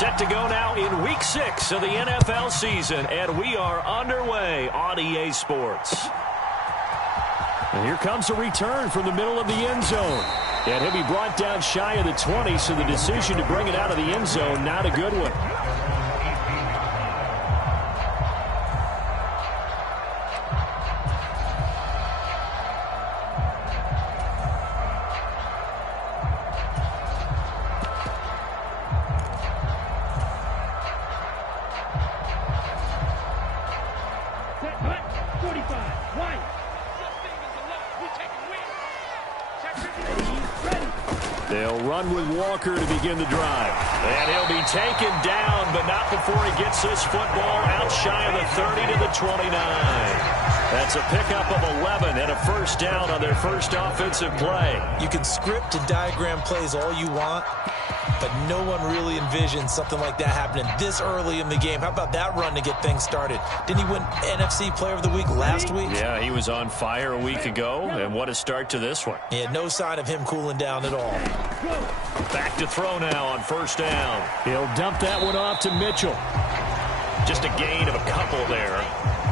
Set to go now in Week 6 of the NFL season, and we are underway on EA Sports. And here comes a return from the middle of the end zone. And he'll be brought down shy of the 20, so the decision to bring it out of the end zone, not a good one. They'll run with Walker to begin the drive. And he'll be taken down, but not before he gets this football out shy of the 30 to the 29. That's a pickup of 11 and a first down on their first offensive play. You can script and diagram plays all you want, but no one really envisions something like that happening this early in the game. How about that run to get things started? Didn't he win NFC Player of the Week last week? Yeah, he was on fire a week ago, and what a start to this one. Yeah, no sign of him cooling down at all. Back to throw now on first down. He'll dump that one off to Mitchell. Just a gain of a couple there.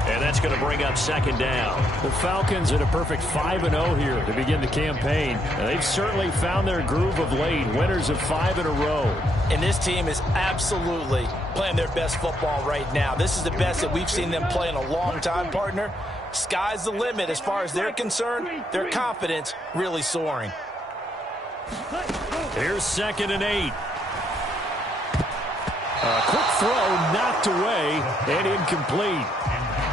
And that's going to bring up second down. The Falcons at a perfect 5-0 here to begin the campaign. And they've certainly found their groove of late. Winners of 5 in a row. And this team is absolutely playing their best football right now. This is the best that we've seen them play in a long time, partner. Sky's the limit as far as they're concerned. Their confidence really soaring. Here's 2nd and 8. A quick throw knocked away and incomplete.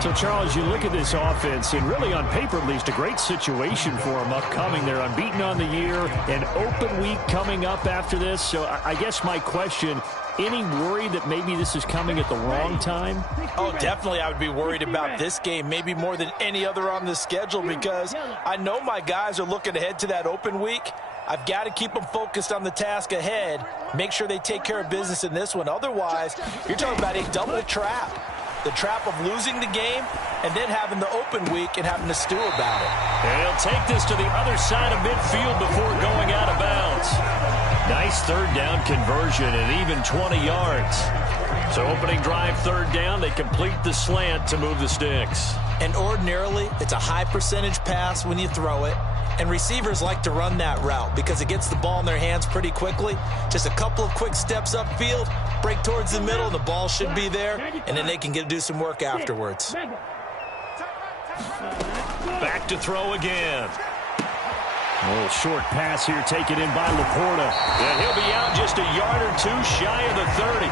So, Charles, you look at this offense, and really on paper at least, a great situation for them upcoming. They're unbeaten on the year, an open week coming up after this. So I guess my question, any worry that maybe this is coming at the wrong time? Oh, definitely I would be worried about this game, maybe more than any other on the schedule, because I know my guys are looking ahead to that open week. I've got to keep them focused on the task ahead, make sure they take care of business in this one. Otherwise, you're talking about a double trap. The trap of losing the game and then having the open week and having to stew about it. And he'll take this to the other side of midfield before going out of bounds. Nice third down conversion and even 20 yards. So opening drive third down, they complete the slant to move the sticks. And ordinarily, it's a high percentage pass when you throw it. And receivers like to run that route because it gets the ball in their hands pretty quickly. Just a couple of quick steps upfield, break towards the middle, and the ball should be there, and then they can do some work afterwards. Back to throw again. A little short pass here taken in by Laporta. And he'll be out just a yard or two shy of the 30.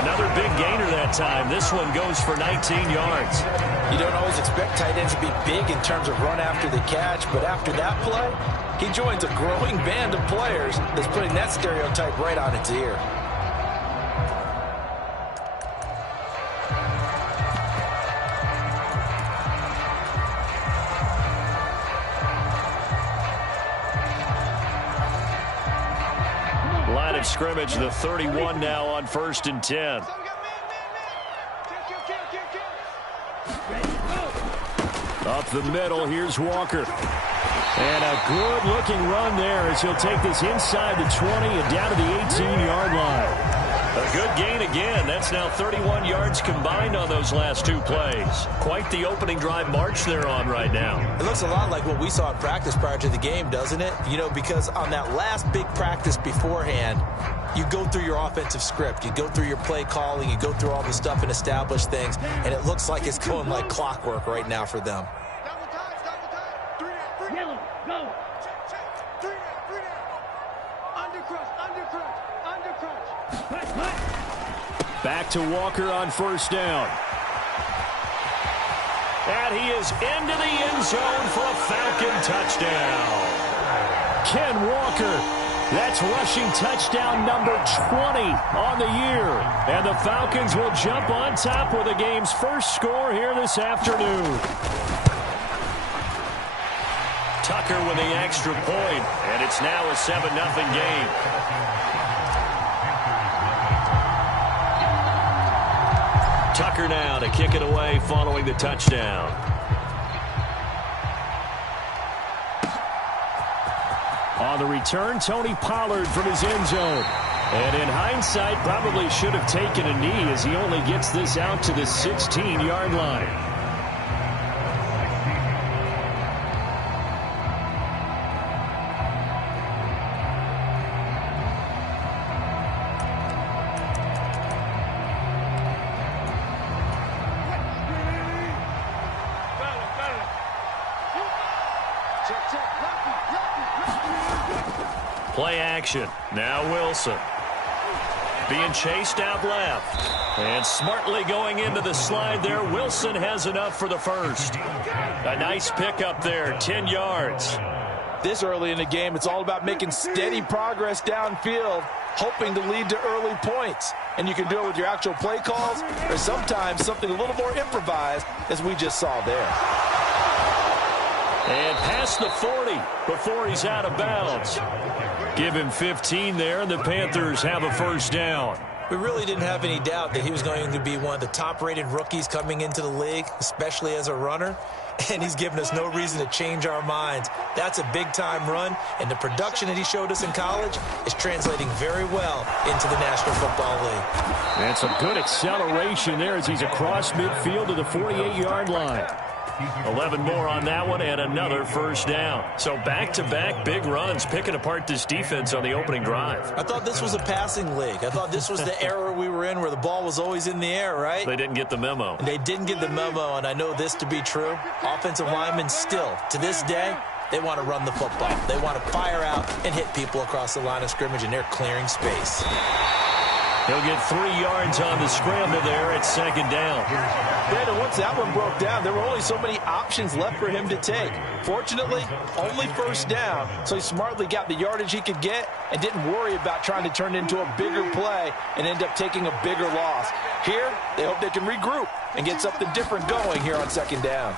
Another big gainer that time. This one goes for 19 yards. You don't always expect tight ends to be big in terms of run after the catch, but after that play, he joins a growing band of players that's putting that stereotype right on its ear. Line of scrimmage, the 31 now on 1st and 10. Up the middle, here's Walker. And a good-looking run there as he'll take this inside the 20 and down to the 18-yard line. A good gain again. That's now 31 yards combined on those last two plays. Quite the opening drive march they're on right now. It looks a lot like what we saw in practice prior to the game, doesn't it? You know, because on that last big practice beforehand, you go through your offensive script. You go through your play calling. You go through all the stuff and establish things. And it looks like it's going like clockwork right now for them. Back to Walker on first down. And he is into the end zone for a Falcon touchdown. Ken Walker, that's rushing touchdown number 20 on the year. And the Falcons will jump on top with the game's first score here this afternoon. Tucker with the extra point, and it's now a 7-0 game. Tucker now to kick it away following the touchdown. On the return, Tony Pollard from his end zone. And in hindsight, probably should have taken a knee as he only gets this out to the 16-yard line. Play action. Now Wilson. Being chased out left. And smartly going into the slide there. Wilson has enough for the first. A nice pickup there, 10 yards. This early in the game, it's all about making steady progress downfield, hoping to lead to early points. And you can do it with your actual play calls, or sometimes something a little more improvised, as we just saw there. And past the 40 before he's out of bounds. Give him 15 there, and the Panthers have a first down. We really didn't have any doubt that he was going to be one of the top-rated rookies coming into the league, especially as a runner. And he's given us no reason to change our minds. That's a big-time run, and the production that he showed us in college is translating very well into the National Football League. And some good acceleration there as he's across midfield to the 48-yard line. 11 more on that one and another first down. So back-to-back big runs picking apart this defense on the opening drive. I thought this was a passing league. I thought this was the era we were in where the ball was always in the air, right? They didn't get the memo. They didn't get the memo, and I know this to be true. Offensive linemen still, to this day, they want to run the football. They want to fire out and hit people across the line of scrimmage, and they're clearing space. He'll get 3 yards on the scramble there at second down. Brandon, once that one broke down, there were only so many options left for him to take. Fortunately, only first down, so he smartly got the yardage he could get and didn't worry about trying to turn it into a bigger play and end up taking a bigger loss. Here, they hope they can regroup and get something different going here on second down.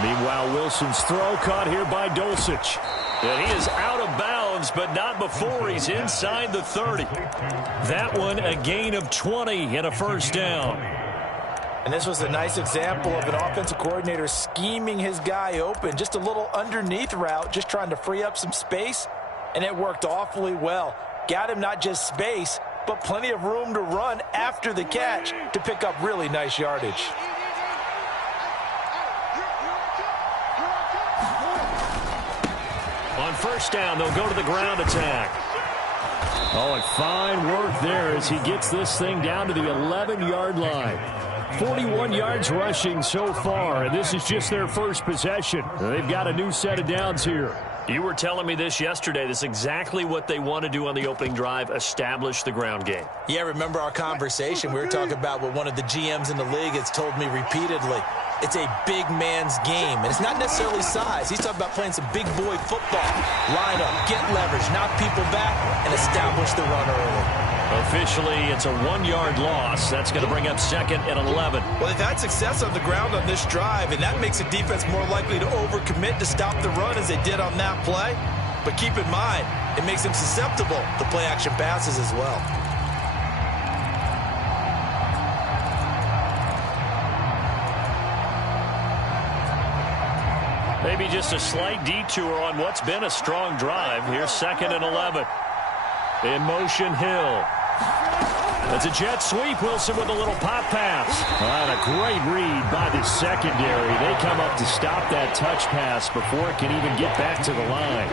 Meanwhile, Wilson's throw caught here by Dulcich. And he is out of bounds, but not before he's inside the 30. That one, a gain of 20 and a first down. And this was a nice example of an offensive coordinator scheming his guy open. Just a little underneath route, just trying to free up some space, and it worked awfully well. Got him not just space, but plenty of room to run after the catch to pick up really nice yardage. On first down, they'll go to the ground attack. Oh, and fine work there as he gets this thing down to the 11-yard line. 41 yards rushing so far, and this is just their first possession. They've got a new set of downs here. You were telling me this yesterday. This is exactly what they want to do on the opening drive, establish the ground game. Yeah, remember our conversation. We were talking about what one of the GMs in the league has told me repeatedly. It's a big man's game, and it's not necessarily size. He's talking about playing some big boy football. Line up, get leverage, knock people back, and establish the run early. Officially, it's a 1-yard loss. That's going to bring up second and 11. Well, they've had success on the ground on this drive, and that makes a defense more likely to overcommit to stop the run as they did on that play. But keep in mind, it makes them susceptible to play-action passes as well. Maybe just a slight detour on what's been a strong drive. Here's second and 11. In motion, Hill. That's a jet sweep. Wilson with a little pop pass. And a great read by the secondary. They come up to stop that touch pass before it can even get back to the line.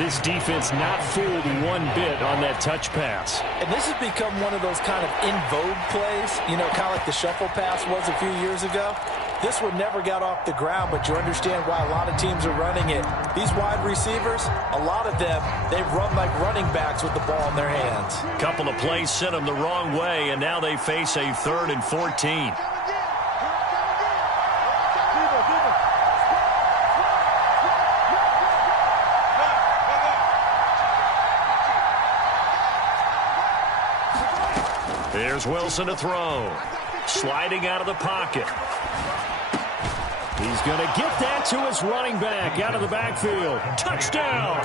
This defense not fooled one bit on that touch pass. And this has become one of those kind of in vogue plays, you know, kind of like the shuffle pass was a few years ago. This one never got off the ground, but you understand why a lot of teams are running it. These wide receivers, a lot of them, they run like running backs with the ball in their hands. Couple of plays sent them the wrong way, and now they face a 3rd and 14. There's Wilson to throw. Sliding out of the pocket. He's going to get that to his running back out of the backfield. Touchdown!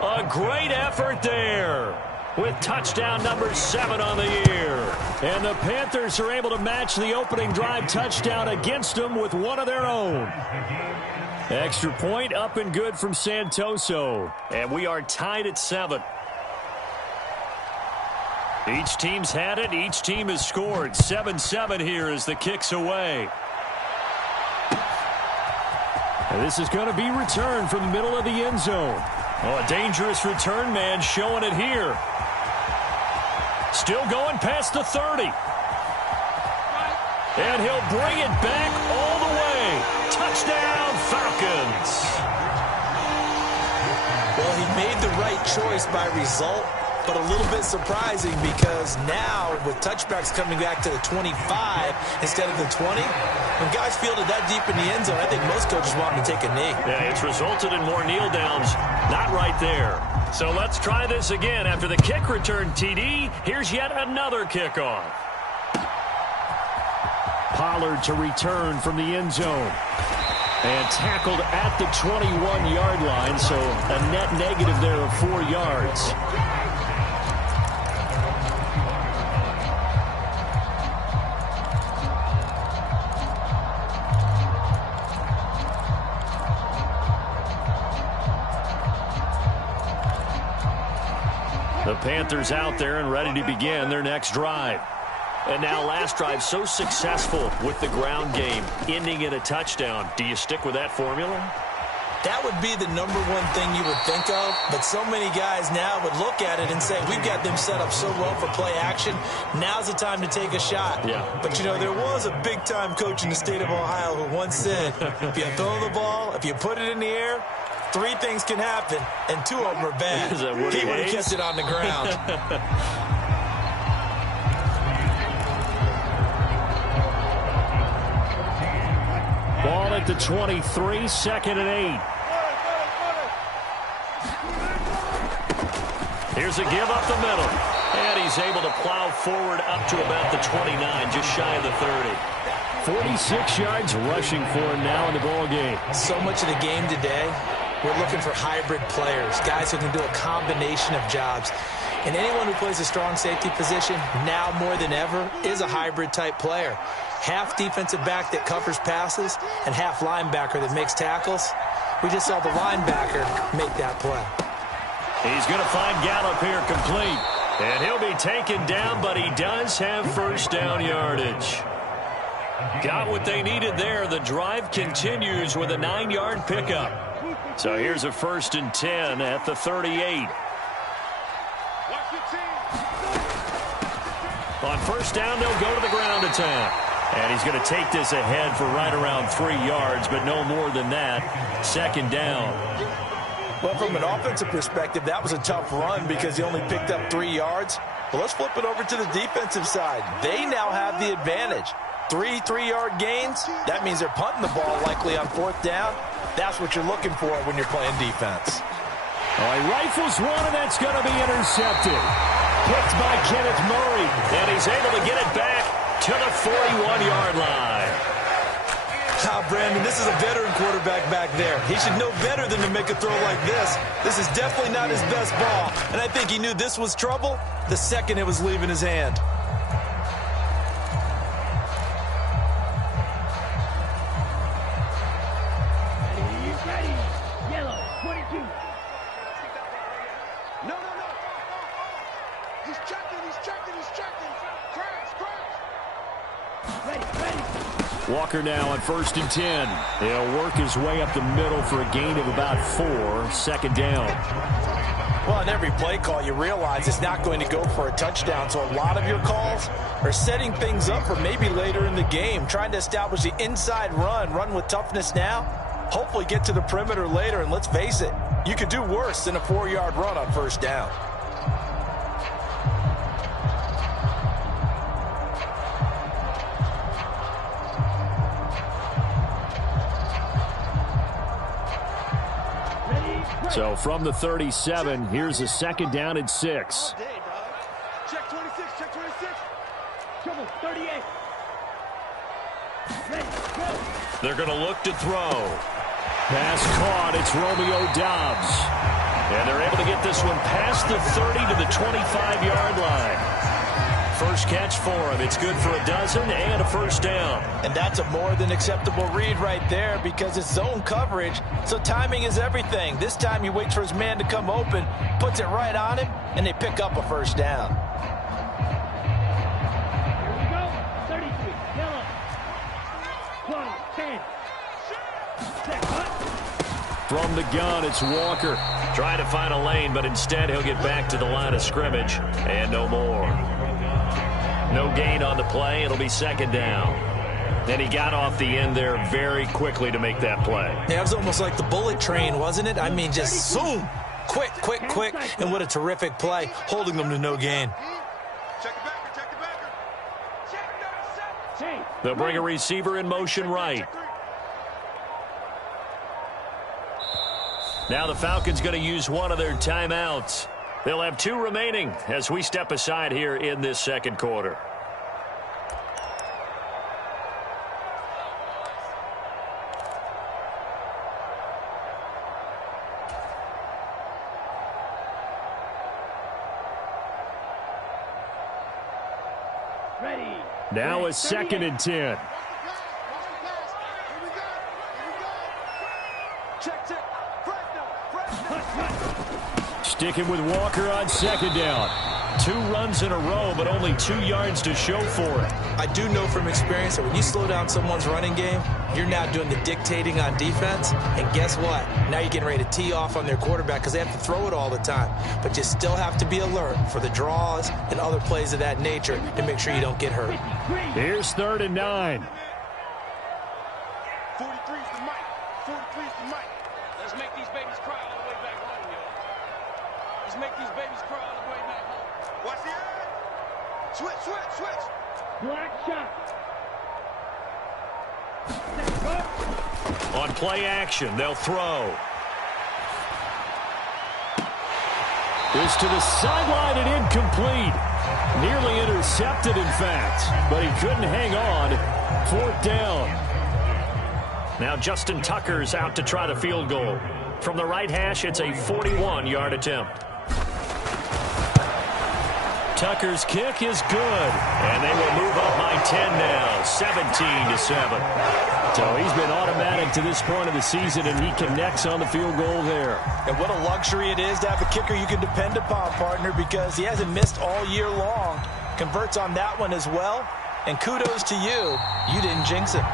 A great effort there with touchdown number 7 on the year. And the Panthers are able to match the opening drive touchdown against them with one of their own. Extra point up and good from Santoso. And we are tied at 7. Each team's had it. Each team has scored. 7-7 here as the kick's away. And this is going to be returned from the middle of the end zone. Oh, a dangerous return man showing it here. Still going past the 30. And he'll bring it back all the way. Touchdown, Falcons. Well, he made the right choice by result, but a little bit surprising because now with touchbacks coming back to the 25 instead of the 20, when guys fielded that deep in the end zone, I think most coaches want them to take a knee. Yeah, it's resulted in more kneel downs. Not right there. So let's try this again. After the kick return TD, here's yet another kickoff. Pollard to return from the end zone. And tackled at the 21-yard line, so a net negative there of 4 yards. The Panthers out there and ready to begin their next drive. And now last drive so successful with the ground game, ending in a touchdown. Do you stick with that formula? That would be the number one thing you would think of, but so many guys now would look at it and say, we've got them set up so well for play action. Now's the time to take a shot. Yeah. But, you know, there was a big-time coach in the state of Ohio who once said, if you throw the ball, if you put it in the air, 3 things can happen, and 2 of them are bad. He would have kept it on the ground. Ball at the 23, 2nd and 8. Here's a give up the middle. And he's able to plow forward up to about the 29, just shy of the 30. 46 yards rushing for him now in the ball game. So much of the game today, we're looking for hybrid players, guys who can do a combination of jobs. And anyone who plays a strong safety position, now more than ever, is a hybrid type player. Half defensive back that covers passes and half linebacker that makes tackles. We just saw the linebacker make that play. He's going to find Gallup here complete. And he'll be taken down, but he does have first down yardage. Got what they needed there. The drive continues with a 9-yard pickup. So here's a 1st and 10 at the 38. On first down, they'll go to the ground attack. And he's going to take this ahead for right around 3 yards, but no more than that. 2nd down. Well, from an offensive perspective, that was a tough run because he only picked up 3 yards. But let's flip it over to the defensive side. They now have the advantage. 3 3-yard gains. That means they're punting the ball likely on 4th down. That's what you're looking for when you're playing defense. Oh, he rifles one, and that's going to be intercepted. Picked by Kenneth Murray. And he's able to get it back to the 41-yard line. Brandon, this is a veteran quarterback back there. He should know better than to make a throw like this. This is definitely not his best ball. And I think he knew this was trouble the second it was leaving his hand. Walker now on 1st and 10. He'll work his way up the middle for a gain of about 4. 2nd down. Well, in every play call, you realize it's not going to go for a touchdown. So a lot of your calls are setting things up for maybe later in the game, trying to establish the inside run with toughness now, hopefully get to the perimeter later. And let's face it, you could do worse than a 4-yard run on 1st down. So from the 37, here's a 2nd down and 6. Check 26, check 26. Trouble, 38. Ready, go. They're going to look to throw. Pass caught. It's Romeo Doubs. And they're able to get this one past the 30 to the 25-yard line. First catch for him. It's good for a dozen and a first down. And that's a more than acceptable read right there because it's zone coverage, so timing is everything. This time he waits for his man to come open, puts it right on him, and they pick up a first down. Here we go. 33. Yellow. 20. 10. From the gun, it's Walker. Trying to find a lane, but instead he'll get back to the line of scrimmage. And no more. No gain on the play. It'll be second down. And he got off the end there very quickly to make that play. Yeah, it was almost like the bullet train, wasn't it? I mean, just zoom. Quick, quick, quick. And what a terrific play, holding them to no gain. Check the backer. Check the backer. Check. They'll bring a receiver in motion right. Now the Falcons going to use one of their timeouts. They'll have 2 remaining as we step aside here in this second quarter. Ready. Now a 2nd and 10. Check. Sticking with Walker on 2nd down. 2 runs in a row, but only 2 yards to show for it. I do know from experience that when you slow down someone's running game, you're now doing the dictating on defense. And guess what? Now you're getting ready to tee off on their quarterback because they have to throw it all the time. But you still have to be alert for the draws and other plays of that nature to make sure you don't get hurt. Here's 3rd and 9. 43 is the mic. 43 is the mic. Let's make these babies cry all the way back home, yo. Let's make these babies cry all the way back home. Watch the eye. Switch. Black shot. On play action, they'll throw. Is to the sideline and incomplete. Nearly intercepted, in fact, but he couldn't hang on. 4th down. Now Justin Tucker's out to try the field goal. From the right hash, it's a 41-yard attempt. Tucker's kick is good, and they will move up by 10 now, 17-7. So he's been automatic to this point of the season, and he connects on the field goal there. And what a luxury it is to have a kicker you can depend upon, partner, because he hasn't missed all year long. Converts on that one as well, and kudos to you. You didn't jinx it.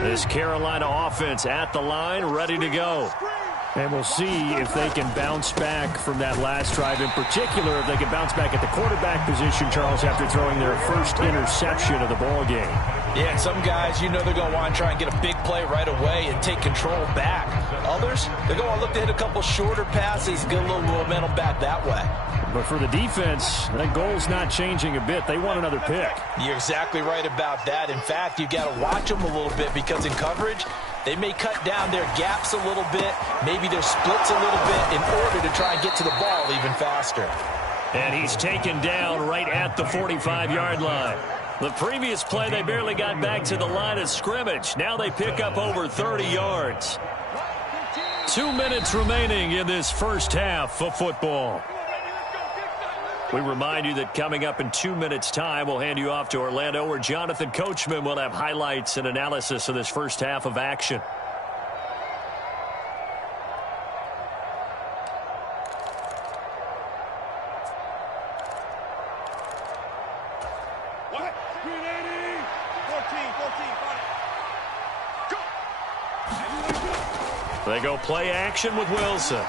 This Carolina offense at the line, ready to go. And we'll see if they can bounce back from that last drive. In particular, if they can bounce back at the quarterback position, Charles, after throwing their first interception of the ball game. Yeah, some guys, you know they're going to want to try and get a big play right away and take control back. Others, they're going to look to hit a couple shorter passes, get a little momentum back that way. But for the defense, that goal's not changing a bit. They want another pick. You're exactly right about that. In fact, you got to watch them a little bit because in coverage, they may cut down their gaps a little bit, maybe their splits a little bit in order to try and get to the ball even faster. And he's taken down right at the 45-yard line. The previous play, they barely got back to the line of scrimmage. Now they pick up over 30 yards. 2 minutes remaining in this first half of football. We remind you that coming up in 2 minutes' time, we'll hand you off to Orlando, where Jonathan Coachman will have highlights and analysis of this first half of action. What? 380. 14, They go play action with Wilson.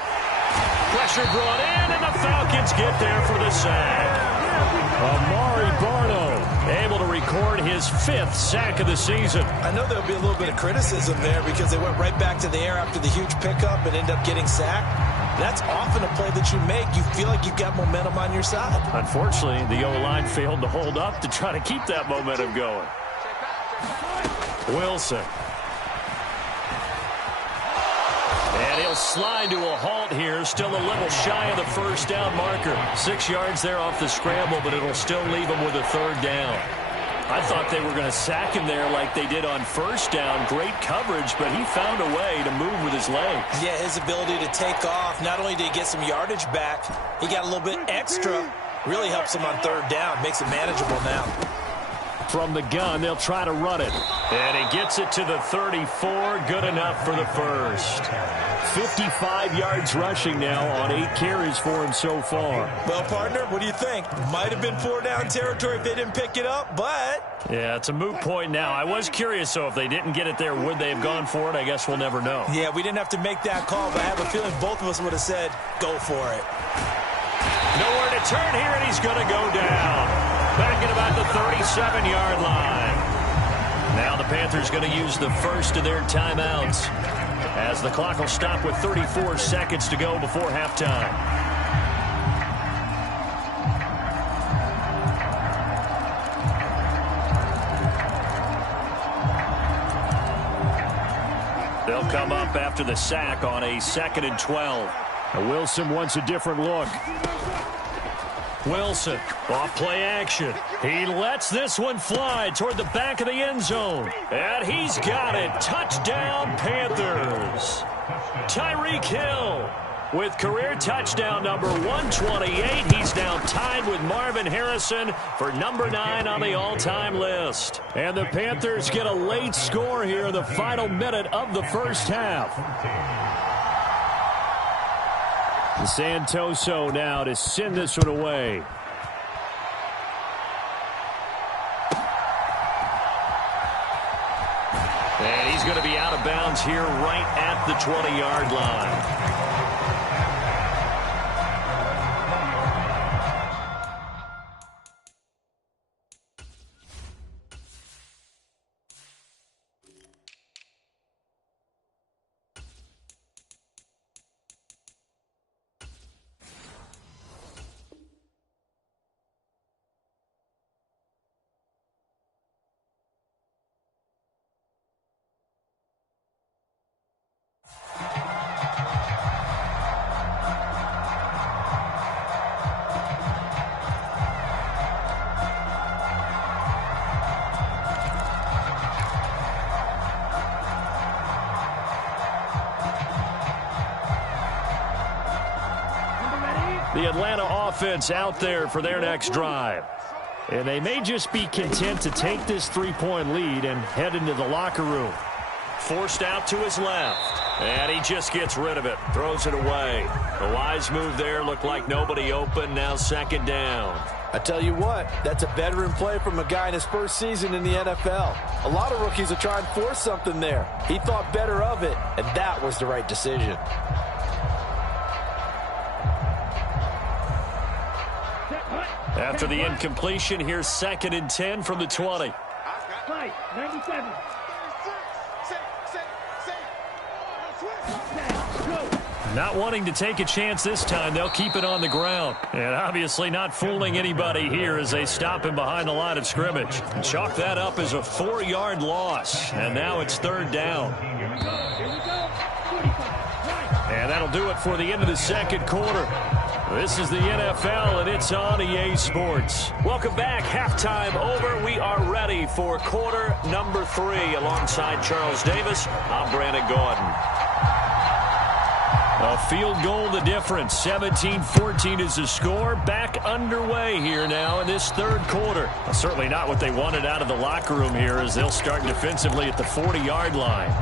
Pressure brought in, and the Falcons get there for the sack. Amari Barno able to record his 5th sack of the season. I know there'll be a little bit of criticism there because they went right back to the air after the huge pickup and end up getting sacked. That's often a play that you make. You feel like you've got momentum on your side. Unfortunately, the O-line failed to hold up to try to keep that momentum going. Wilson. And And he'll slide to a halt here, still a little shy of the first down marker. 6 yards there off the scramble, but it'll still leave him with a third down. I thought they were going to sack him there like they did on first down. Great coverage, but he found a way to move with his legs. Yeah, his ability to take off, not only did he get some yardage back, he got a little bit extra. Really helps him on third down, makes it manageable now. From the gun, they'll try to run it. And he gets it to the 34. Good enough for the first. 55 yards rushing now on 8 carries for him so far. Well, partner, what do you think? Might have been 4-down territory if they didn't pick it up, but... Yeah, it's a moot point now. I was curious, so if they didn't get it there, would they have gone for it? I guess we'll never know. Yeah, we didn't have to make that call, but I have a feeling both of us would have said, go for it. Nowhere to turn here, and he's going to go down. Back at about the 37-yard line. Now the Panthers going to use the first of their timeouts as the clock will stop with 34 seconds to go before halftime. They'll come up after the sack on a 2nd and 12. Now Wilson wants a different look. Wilson, off play action. He lets this one fly toward the back of the end zone. And he's got it. Touchdown, Panthers. Tyreek Hill with career touchdown number 128. He's now tied with Marvin Harrison for number 9 on the all-time list. And the Panthers get a late score here in the final minute of the first half. Santoso now to send this one away. And he's going to be out of bounds here right at the 20-yard line. The Atlanta offense out there for their next drive. And they may just be content to take this 3-point lead and head into the locker room. Forced out to his left. And he just gets rid of it. Throws it away. A wise move there. Looked like nobody open. Now 2nd down. I tell you what, that's a veteran play from a guy in his first season in the NFL. A lot of rookies will try and force something there. He thought better of it, and that was the right decision. After the incompletion, here's 2nd and 10 from the 20. 97. Not wanting to take a chance this time, they'll keep it on the ground. And obviously not fooling anybody here as they stop him behind the line of scrimmage. Chalk that up as a 4-yard loss. And now it's 3rd down. And that'll do it for the end of the 2nd quarter. This is the NFL, and it's on EA Sports. Welcome back. Halftime over. We are ready for quarter number 3. Alongside Charles Davis, I'm Brandon Gordon. A field goal the difference. 17-14 is the score. Back underway here now in this 3rd quarter. Well, certainly not what they wanted out of the locker room here as they'll start defensively at the 40-yard line.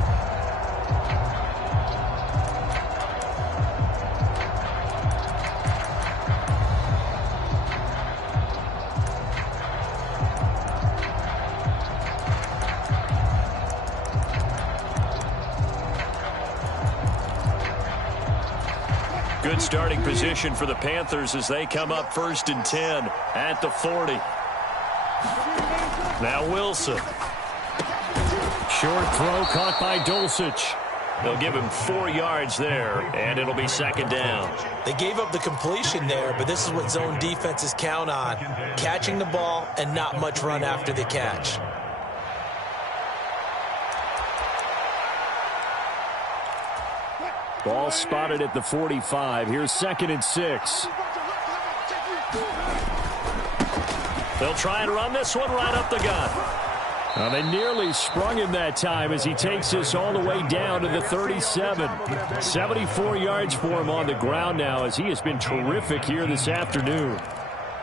Good starting position for the Panthers as they come up 1st and 10 at the 40. Now Wilson. Short throw caught by Dulcich. They'll give him 4 yards there, and it'll be 2nd down. They gave up the completion there, but this is what zone defenses count on. Catching the ball and not much run after the catch. Ball spotted at the 45. Here's 2nd and 6. They'll try and run this one right up the gut. Well, they nearly sprung him that time as he takes this all the way down to the 37. 74 yards for him on the ground now as he has been terrific here this afternoon.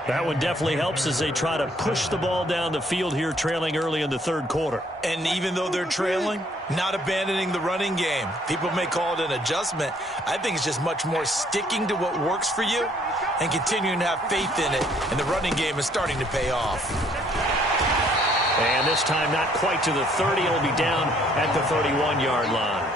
That one definitely helps as they try to push the ball down the field here, trailing early in the 3rd quarter. And even though they're trailing, not abandoning the running game. People may call it an adjustment. I think it's just much more sticking to what works for you and continuing to have faith in it. And the running game is starting to pay off. And this time not quite to the 30. It'll be down at the 31-yard line.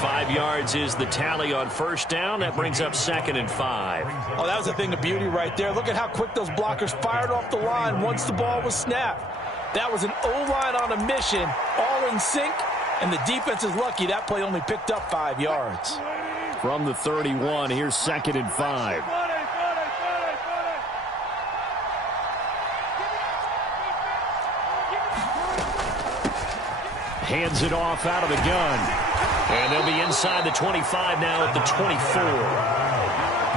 5 yards is the tally on 1st down. That brings up 2nd and 5. Oh, that was a thing of beauty right there. Look at how quick those blockers fired off the line once the ball was snapped. That was an O-line on a mission, all in sync, and the defense is lucky that play only picked up 5 yards. From the 31, here's 2nd and 5. Hands it off out of the gun. And they'll be inside the 25 now at the 24.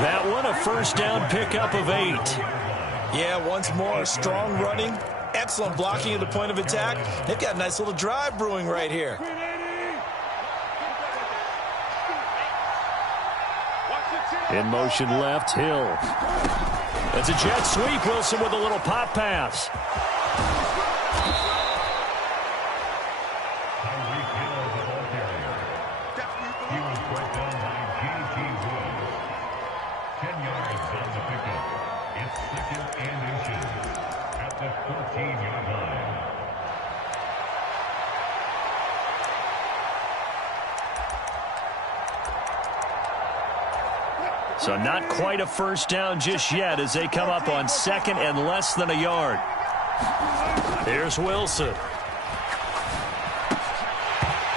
That one a 1st down pickup of 8. Yeah, once more, strong running, excellent blocking at the point of attack. They've got a nice little drive brewing right here. In motion left, Hill. It's a jet sweep. Wilson with a little pop pass. So not quite a 1st down just yet as they come up on 2nd and less than a yard. Here's Wilson.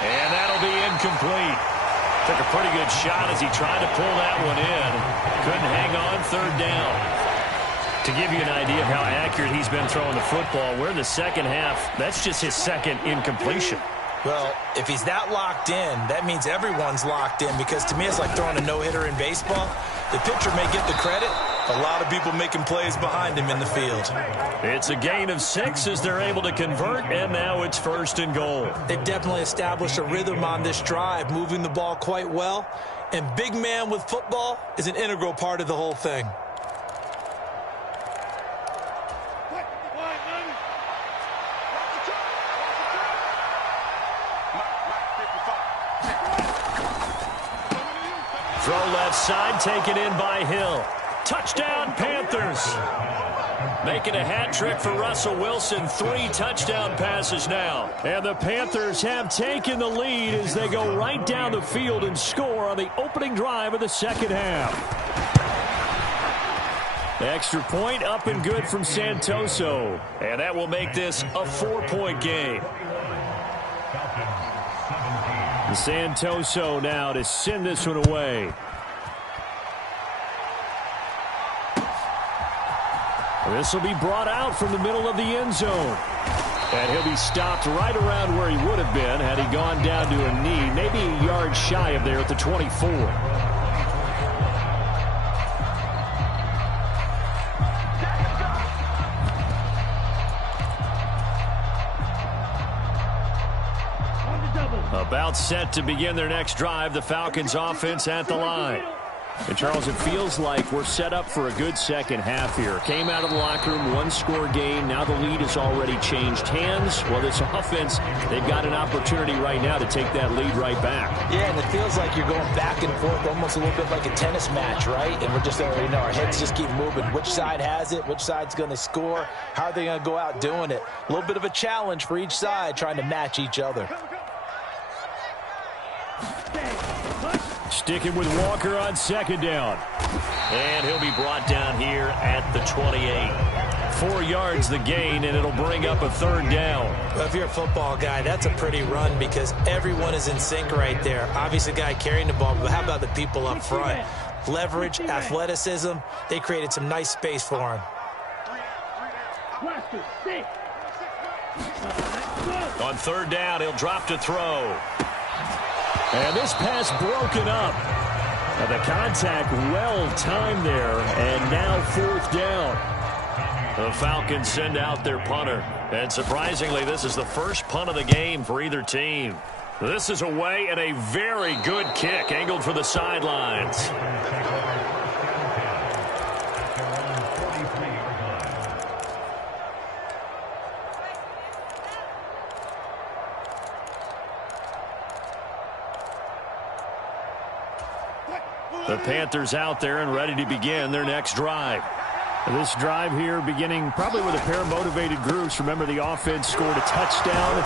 And that'll be incomplete. Took a pretty good shot as he tried to pull that one in. Couldn't hang on 3rd down. To give you an idea of how accurate he's been throwing the football, we're in the 2nd half. That's just his 2nd incompletion. Well, if he's that locked in, that means everyone's locked in, because to me it's like throwing a no-hitter in baseball. The pitcher may get the credit. A lot of people making plays behind him in the field. It's a gain of 6 as they're able to convert, and now it's 1st and goal. They've definitely established a rhythm on this drive, moving the ball quite well. And big man with football is an integral part of the whole thing. Throw left side, taken in by Hill. Touchdown, Panthers. Making a hat trick for Russell Wilson. 3 touchdown passes now. And the Panthers have taken the lead as they go right down the field and score on the opening drive of the 2nd half. Extra point up and good from Santoso. And that will make this a 4-point game. Santoso now to send this one away. This will be brought out from the middle of the end zone. And he'll be stopped right around where he would have been had he gone down to a knee, maybe a yard shy of there at the 24. About set to begin their next drive, the Falcons offense at the line. And, Charles, it feels like we're set up for a good 2nd half here. Came out of the locker room, 1-score game. Now the lead has already changed hands. Well, this offense, they've got an opportunity right now to take that lead right back. Yeah, and it feels like you're going back and forth, almost a little bit like a tennis match, right? And we're just already know our heads just keep moving. Which side has it? Which side's going to score? How are they going to go out doing it? A little bit of a challenge for each side, trying to match each other. Sticking with Walker on 2nd down. And he'll be brought down here at the 28. 4 yards the gain, and it'll bring up a 3rd down. Well, if you're a football guy, that's a pretty run because everyone is in sync right there. Obviously, the guy carrying the ball, but how about the people up front? Leverage, athleticism, they created some nice space for him. On 3rd down, he'll drop to throw. And this pass broken up. The contact well timed there, and now 4th down. The Falcons send out their punter. And surprisingly, this is the first punt of the game for either team. This is away and a very good kick angled for the sidelines. The Panthers out there and ready to begin their next drive. This drive here beginning probably with a pair of motivated groups. Remember, the offense scored a touchdown.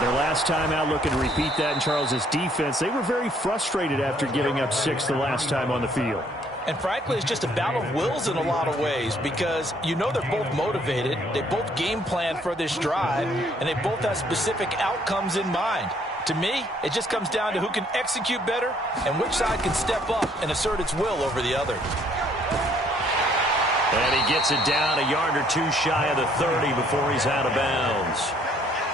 Their last time out, looking to repeat that in Charles's defense. They were very frustrated after giving up 6 the last time on the field. And frankly, it's just a battle of wills in a lot of ways because you know they're both motivated. They both game plan for this drive, and they both have specific outcomes in mind. To me, it just comes down to who can execute better and which side can step up and assert its will over the other. And he gets it down a yard or 2 shy of the 30 before he's out of bounds.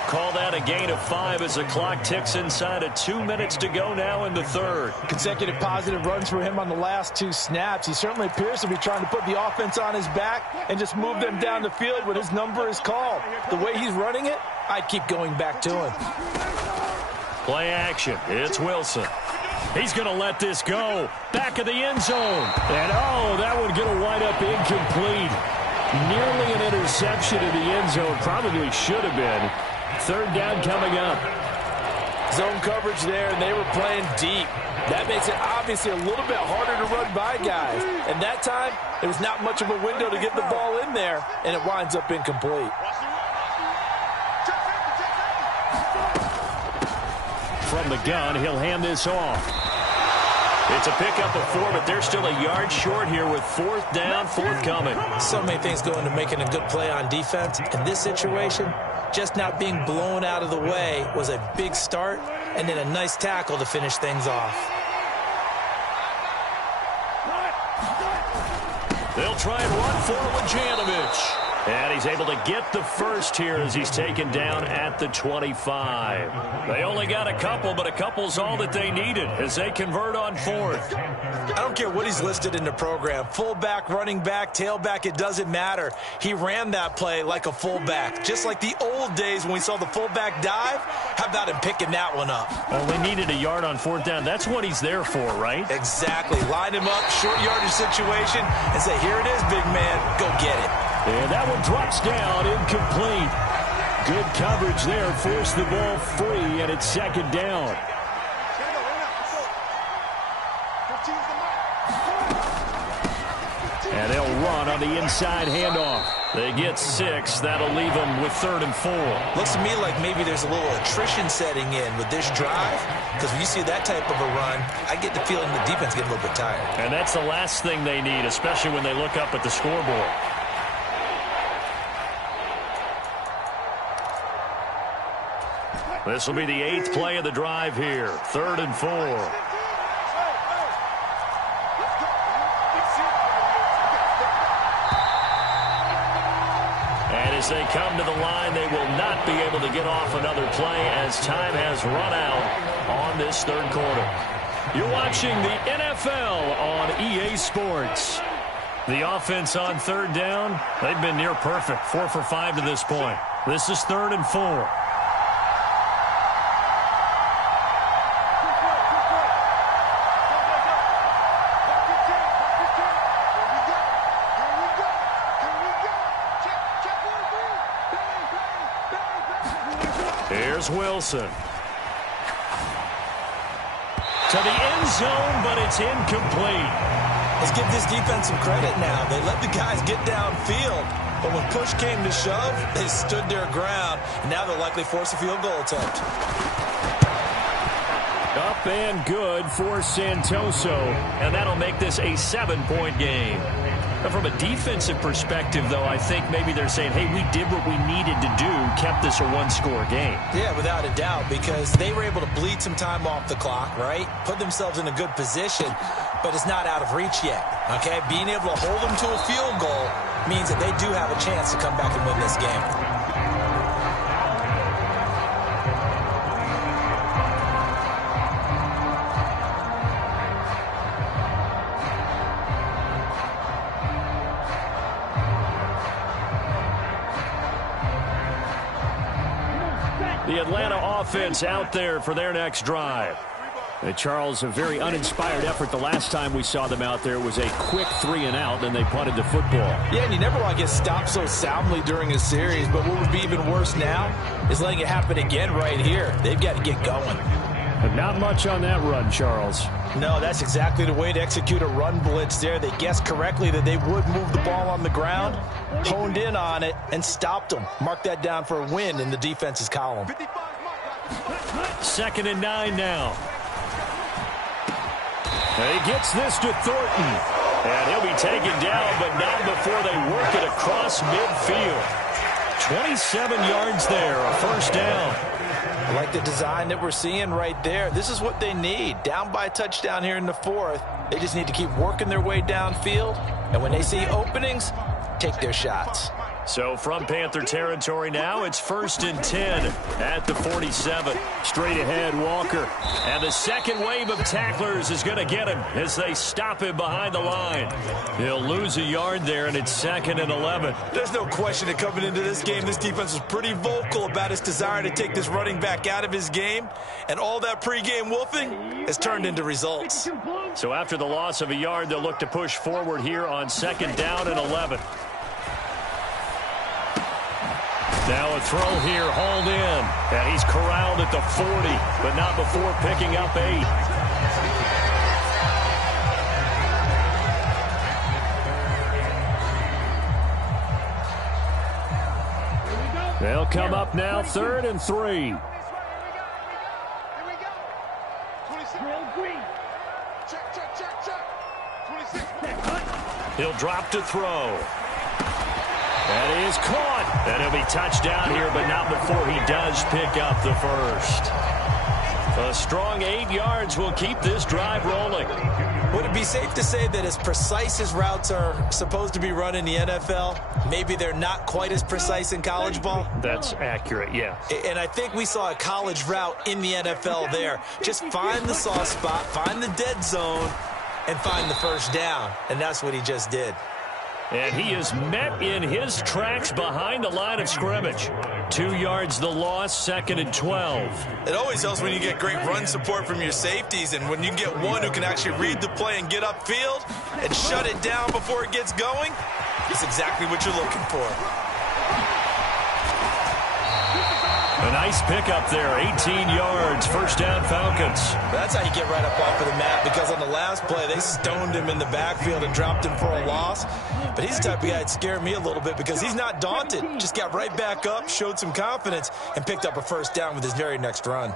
Call that a gain of 5 as the clock ticks inside of 2 minutes to go now in the 3rd. Consecutive positive runs for him on the last 2 snaps. He certainly appears to be trying to put the offense on his back and just move them down the field when his number is called. The way he's running it, I'd keep going back to him. Play action. It's Wilson. He's going to let this go. Back of the end zone. And, that one going to wind up incomplete. Nearly an interception in the end zone. Probably should have been. 3rd down coming up. Zone coverage there, and they were playing deep. That makes it obviously a little bit harder to run by guys. And that time, there was not much of a window to get the ball in there, and it winds up incomplete. From the gun, he'll hand this off. It's a pickup of 4, but they're still a yard short here with 4th down, 4th coming. So many things go into making a good play on defense. In this situation, just not being blown out of the way was a big start, and then a nice tackle to finish things off. They'll try and run for it with Janovich. And he's able to get the first here as he's taken down at the 25. They only got a couple, but a couple's all that they needed as they convert on 4th. I don't care what he's listed in the program. Fullback, running back, tailback, it doesn't matter. He ran that play like a fullback, just like the old days when we saw the fullback dive. How about him picking that one up? Only needed a yard on 4th down. That's what he's there for, right? Exactly. Line him up, short yardage situation, and say, here it is, big man. Go get it. And that one drops down, incomplete. Good coverage there, forced the ball free, and it's 2nd down. And they'll run on the inside handoff. They get 6. That'll leave them with 3rd and 4. Looks to me like maybe there's a little attrition setting in with this drive, because when you see that type of a run, I get the feeling the defense getting a little bit tired. And that's the last thing they need, especially when they look up at the scoreboard. This will be the 8th play of the drive here. 3rd and 4. And as they come to the line, they will not be able to get off another play as time has run out on this 3rd quarter. You're watching the NFL on EA Sports. The offense on 3rd down, they've been near perfect. 4 for 5 to this point. This is 3rd and 4. Here's Wilson. To the end zone, but it's incomplete. Let's give this defense some credit now. They let the guys get downfield, but when push came to shove, they stood their ground, and now they'll likely force a field goal attempt. Up and good for Santoso. And that'll make this a 7-point game. Now, from a defensive perspective, though, I think maybe they're saying, hey, we did what we needed to do, kept this a 1-score game. Yeah, without a doubt, because they were able to bleed some time off the clock, right? Put themselves in a good position, but it's not out of reach yet, okay? Being able to hold them to a field goal means that they do have a chance to come back and win this game. Atlanta offense out there for their next drive. Charles, a very uninspired effort. The last time we saw them out there was a quick 3-and-out, and they punted the football. Yeah, and you never want to get stopped so soundly during a series, but what would be even worse now is letting it happen again right here. They've got to get going. But not much on that run, Charles. No, that's exactly the way to execute a run blitz there. They guessed correctly that they would move the ball on the ground, honed in on it, and stopped them. Mark that down for a win in the defense's column. 2nd and 9 now. He gets this to Thornton. And he'll be taken down, but not before they work it across midfield. 27 yards there, a first down. I like the design that we're seeing right there. This is what they need. Down by a touchdown here in the 4th. They just need to keep working their way downfield. And when they see openings, take their shots. So from Panther territory now, it's 1st and 10 at the 47. Straight ahead, Walker. And the second wave of tacklers is going to get him as they stop him behind the line. He'll lose a yard there, and it's 2nd and 11. There's no question that coming into this game, this defense was pretty vocal about its desire to take this running back out of his game. And all that pregame wolfing has turned into results. So after the loss of a yard, they'll look to push forward here on 2nd down and 11. Now a throw here, hauled in. And he's corralled at the 40, but not before picking up 8. They'll come up now 3rd and 3. He'll drop to throw. That is caught. And he'll be touchdown here, but not before he does pick up the first. A strong 8 yards will keep this drive rolling. Would it be safe to say that as precise as routes are supposed to be run in the NFL, maybe they're not quite as precise in college ball? That's accurate, yeah. And I think we saw a college route in the NFL there. Just find the soft spot, find the dead zone, and find the first down. And that's what he just did. And he is met in his tracks behind the line of scrimmage. 2 yards the loss, 2nd and 12. It always helps when you get great run support from your safeties, and when you get one who can actually read the play and get upfield and shut it down before it gets going, it's exactly what you're looking for. A nice pickup there, 18 yards, first down Falcons. That's how you get right up off of the mat, because on the last play, they stoned him in the backfield and dropped him for a loss. But he's the type of guy that scared me a little bit because he's not daunted. Just got right back up, showed some confidence, and picked up a first down with his very next run.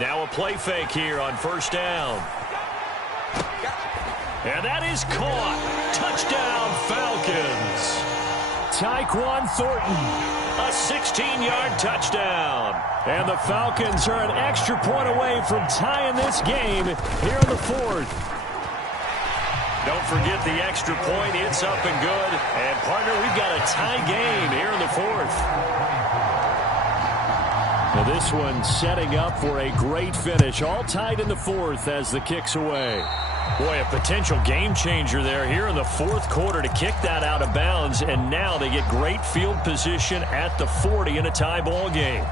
Now a play fake here on first down. And that is caught. Touchdown, Falcons. Tyquan Thornton, a 16-yard touchdown. And the Falcons are an extra point away from tying this game here in the 4th. Don't forget the extra point. It's up and good. And, partner, we've got a tie game here in the 4th. Now this one setting up for a great finish. All tied in the 4th as the kick's away. Boy, a potential game changer there here in the 4th quarter to kick that out of bounds. And now they get great field position at the 40 in a tie ball game.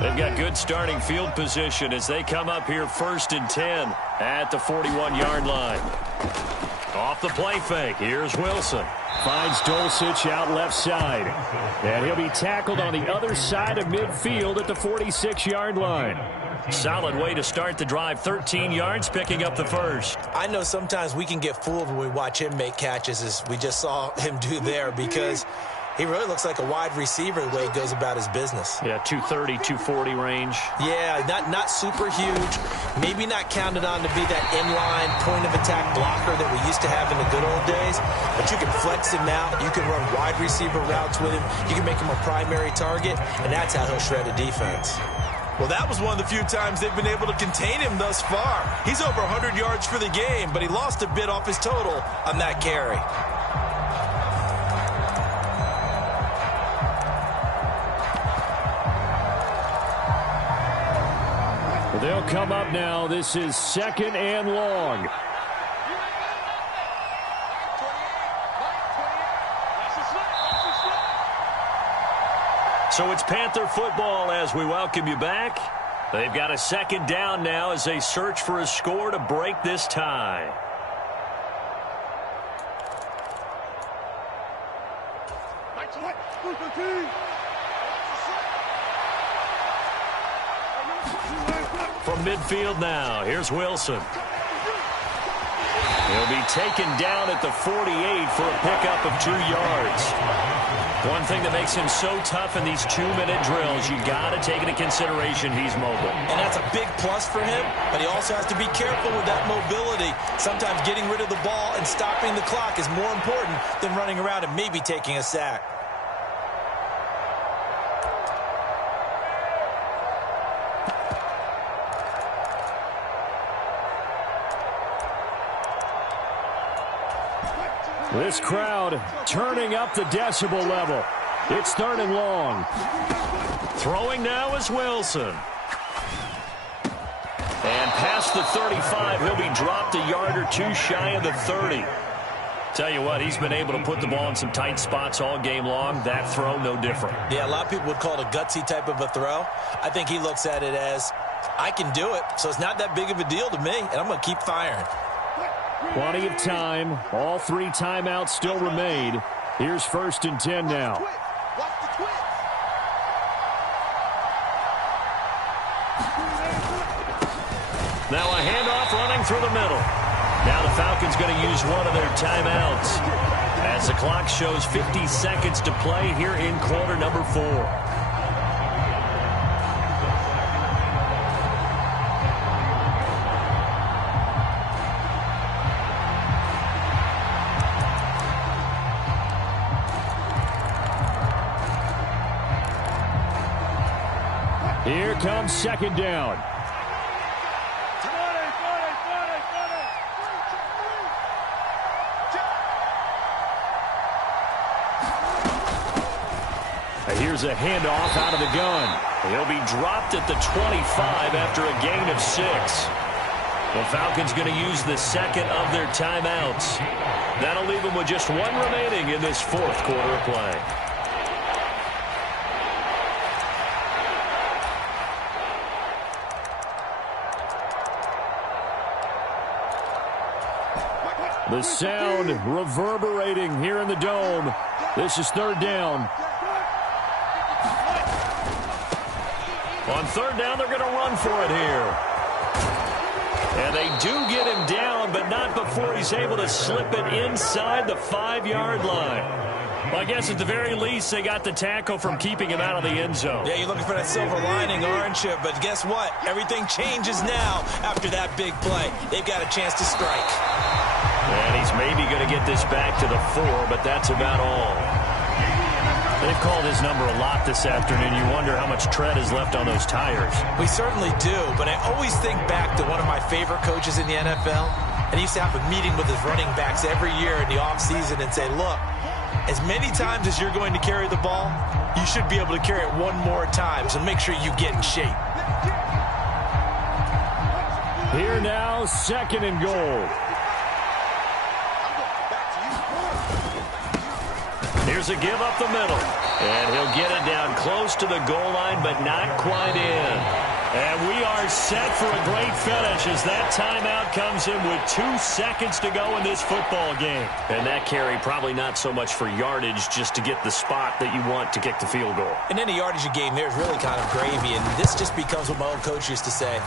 They've got good starting field position as they come up here 1st and 10 at the 41-yard line. Off the play fake, here's Wilson. Finds Dulcich out left side. And he'll be tackled on the other side of midfield at the 46-yard line. Solid way to start the drive, 13 yards, picking up the first. I know sometimes we can get fooled when we watch him make catches, as we just saw him do there, because he really looks like a wide receiver the way he goes about his business. Yeah, 230, 240 range. Yeah, not super huge. Maybe not counted on to be that inline point-of-attack blocker that we used to have in the good old days. But you can flex him out. You can run wide receiver routes with him. You can make him a primary target, and that's how he'll shred a defense. Well, that was one of the few times they've been able to contain him thus far. He's over 100 yards for the game, but he lost a bit off his total on that carry. They'll come up now. This is 2nd and long. So it's Panther football as we welcome you back. They've got a 2nd down now as they search for a score to break this tie. From midfield now, here's Wilson. He'll be taken down at the 48 for a pickup of 2 yards. One thing that makes him so tough in these 2-minute drills, you got to take into consideration he's mobile. And that's a big plus for him, but he also has to be careful with that mobility. Sometimes getting rid of the ball and stopping the clock is more important than running around and maybe taking a sack. This crowd turning up the decibel level. It's 3rd and long. Throwing now is Wilson. And past the 35, he'll be dropped a yard or 2 shy of the 30. Tell you what, he's been able to put the ball in some tight spots all game long. That throw, no different. Yeah, a lot of people would call it a gutsy type of a throw. I think he looks at it as, I can do it, so it's not that big of a deal to me, and I'm going to keep firing. Plenty of time. All 3 timeouts still remain. Here's 1st and 10 now. Now a handoff running through the middle. Now the Falcons going to use one of their timeouts as the clock shows 50 seconds to play here in quarter number 4. Here comes 2nd down. Here's a handoff out of the gun. He'll be dropped at the 25 after a gain of 6. The Falcons going to use the 2nd of their timeouts. That'll leave them with just 1 remaining in this 4th quarter of play. The sound reverberating here in the dome. This is 3rd down. On 3rd down, they're going to run for it here. And they do get him down, but not before he's able to slip it inside the 5-yard line. Well, I guess at the very least, they got the tackle from keeping him out of the end zone. Yeah, you're looking for that silver lining, aren't you? But guess what? Everything changes now after that big play. They've got a chance to strike. And he's maybe going to get this back to the 4, but that's about all. They've called his number a lot this afternoon. You wonder how much tread is left on those tires. We certainly do, but I always think back to one of my favorite coaches in the NFL. And he used to have a meeting with his running backs every year in the offseason and say, look, as many times as you're going to carry the ball, you should be able to carry it 1 more time, so make sure you get in shape. Here now, 2nd and goal. Here's a give up the middle. And he'll get it down close to the goal line, but not quite in. And we are set for a great finish as that timeout comes in with 2 seconds to go in this football game. And that carry probably not so much for yardage, just to get the spot that you want to kick the field goal. And any yardage you gain there is really kind of gravy, and this just becomes what my old coach used to say,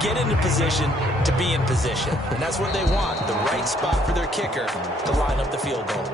get into position to be in position. And that's what they want, the right spot for their kicker to line up the field goal.